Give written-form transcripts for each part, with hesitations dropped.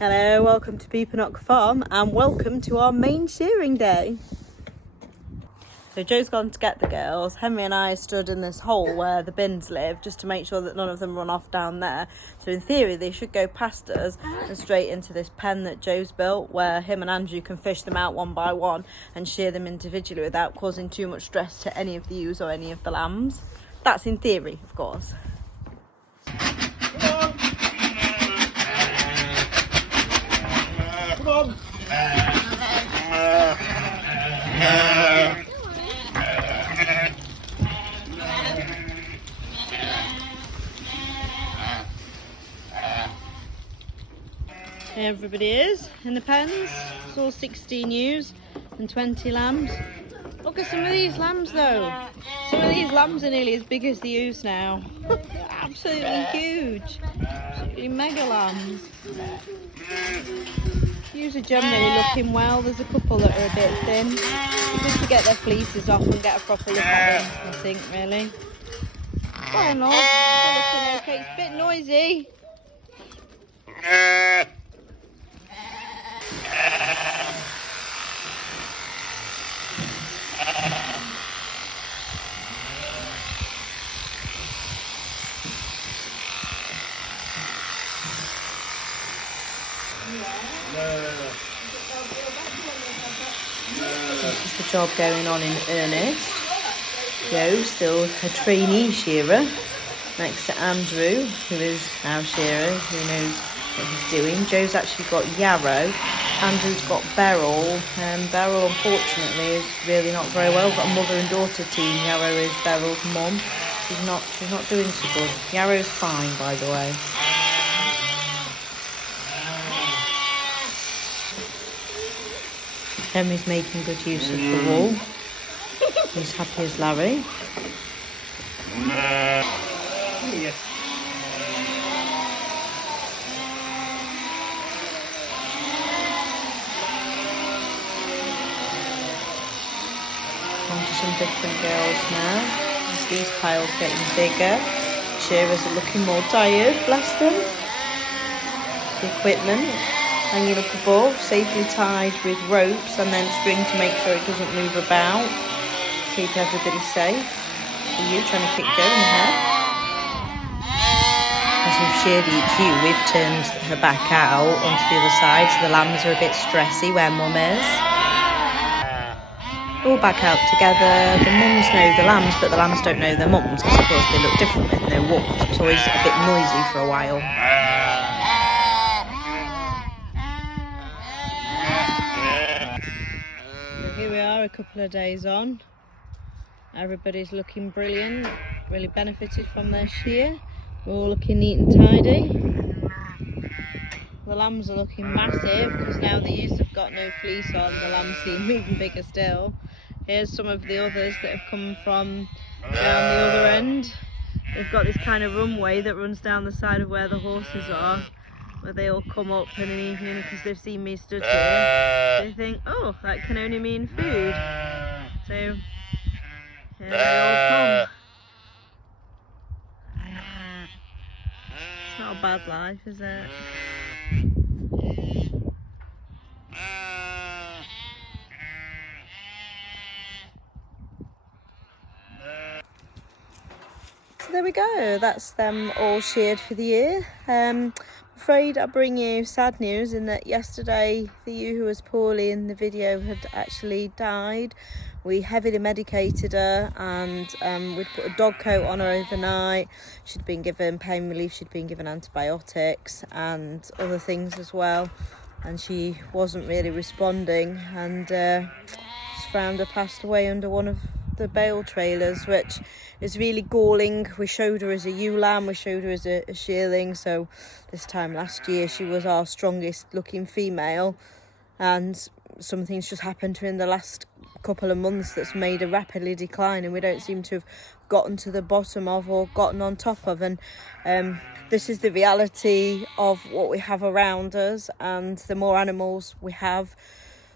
Hello, welcome to Peepanock Farm and welcome to our main shearing day. So Joe's gone to get the girls. Henry and I stood in this hole where the bins live just to make sure that none of them run off down there. So in theory they should go past us and straight into this pen that Joe's built where him and Andrew can fish them out one by one and shear them individually without causing too much stress to any of the ewes or any of the lambs. That's in theory, of course. Come on. Here everybody is in the pens. It's all 16 ewes and 20 lambs. Look at some of these lambs though. Some of these lambs are nearly as big as the ewes now. Absolutely huge. Absolutely mega lambs. Ewes are generally looking well. There's a couple that are a bit thin. It's good to get their fleeces off and get a proper look at them, I think, really. Go on, love. They're looking okay. It's a bit noisy. This is the job going on in earnest. Joe, still a trainee shearer, next to Andrew, who is our shearer, who knows what he's doing. Joe's actually got yarrow, Andrew's got Beryl, and Beryl unfortunately is really not very well. We've got a mother and daughter team. Yarrow is Beryl's mum. She's not doing so good. Yarrow's fine, by the way. Henry's making good use of the wall. He's happy as Larry. On to some different girls now. As these piles getting bigger. Shearers are looking more tired, bless them. The equipment hanging up above, safely tied with ropes and then string to make sure it doesn't move about. Just keep everybody safe. So you trying to kick Joe in the head. As we've sheared each ewe, we've turned her back out onto the other side, so the lambs are a bit stressy where mum is. All back out together. The mums know the lambs, but the lambs don't know their mums because of course they look different with no wool. So it's always a bit noisy for a while. Here we are a couple of days on. Everybody's looking brilliant, really benefited from their shear. We're all looking neat and tidy. The lambs are looking massive because now the ewes have got no fleece on. The lambs seem even bigger still. Here's some of the others that have come from down the other end. They've got this kind of runway that runs down the side of where the horses are, where they all come up in an evening because they've seen me stood here. They think, oh, that can only mean food. So here they all come. It's not a bad life, is it? So there we go, that's them all sheared for the year. I'm afraid I'll bring you sad news in that yesterday the ewe who was poorly in the video had actually died. We heavily medicated her and we'd put a dog coat on her overnight. She'd been given pain relief, she'd been given antibiotics and other things as well. And she wasn't really responding and just found her passed away under one of the bale trailers, which is really galling. We showed her as a ewe lamb, we showed her as a shearling, so this time last year she was our strongest looking female and something's just happened to her in the last couple of months that's made her rapidly decline and we don't seem to have gotten to the bottom of or gotten on top of. And this is the reality of what we have around us, and the more animals we have,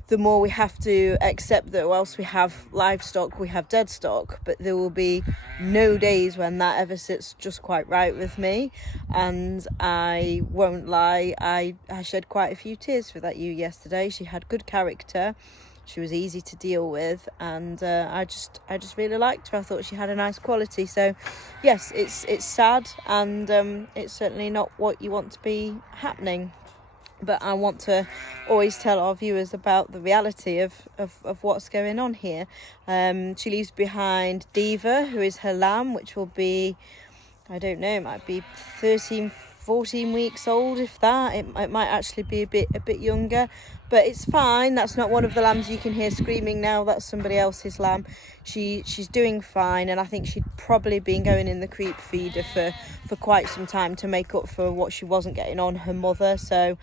the more we have to accept that whilst we have livestock, we have dead stock, but there will be no days when that ever sits just quite right with me. And I won't lie, I shed quite a few tears for that ewe yesterday. She had good character, she was easy to deal with, and I just really liked her. I thought she had a nice quality. So yes, it's sad, and it's certainly not what you want to be happening. But I want to always tell our viewers about the reality of what's going on here. She leaves behind Diva, who is her lamb, which will be, I don't know, it might be 13, 14 weeks old, if that. It might actually be a bit younger, but it's fine. That's not one of the lambs you can hear screaming now. That's somebody else's lamb. She's doing fine, and I think she'd probably been going in the creep feeder for quite some time to make up for what she wasn't getting on her mother. So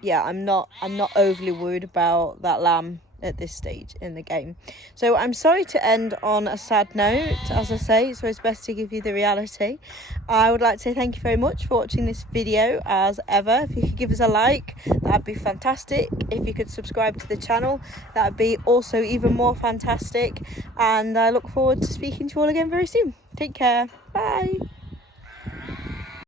yeah, I'm not overly worried about that lamb at this stage in the game. So I'm sorry to end on a sad note. As I say, so it's best to give you the reality. I would like to say thank you very much for watching this video. As ever, if you could give us a like, that'd be fantastic. If you could subscribe to the channel, that'd be also even more fantastic. And I look forward to speaking to you all again very soon. Take care. Bye.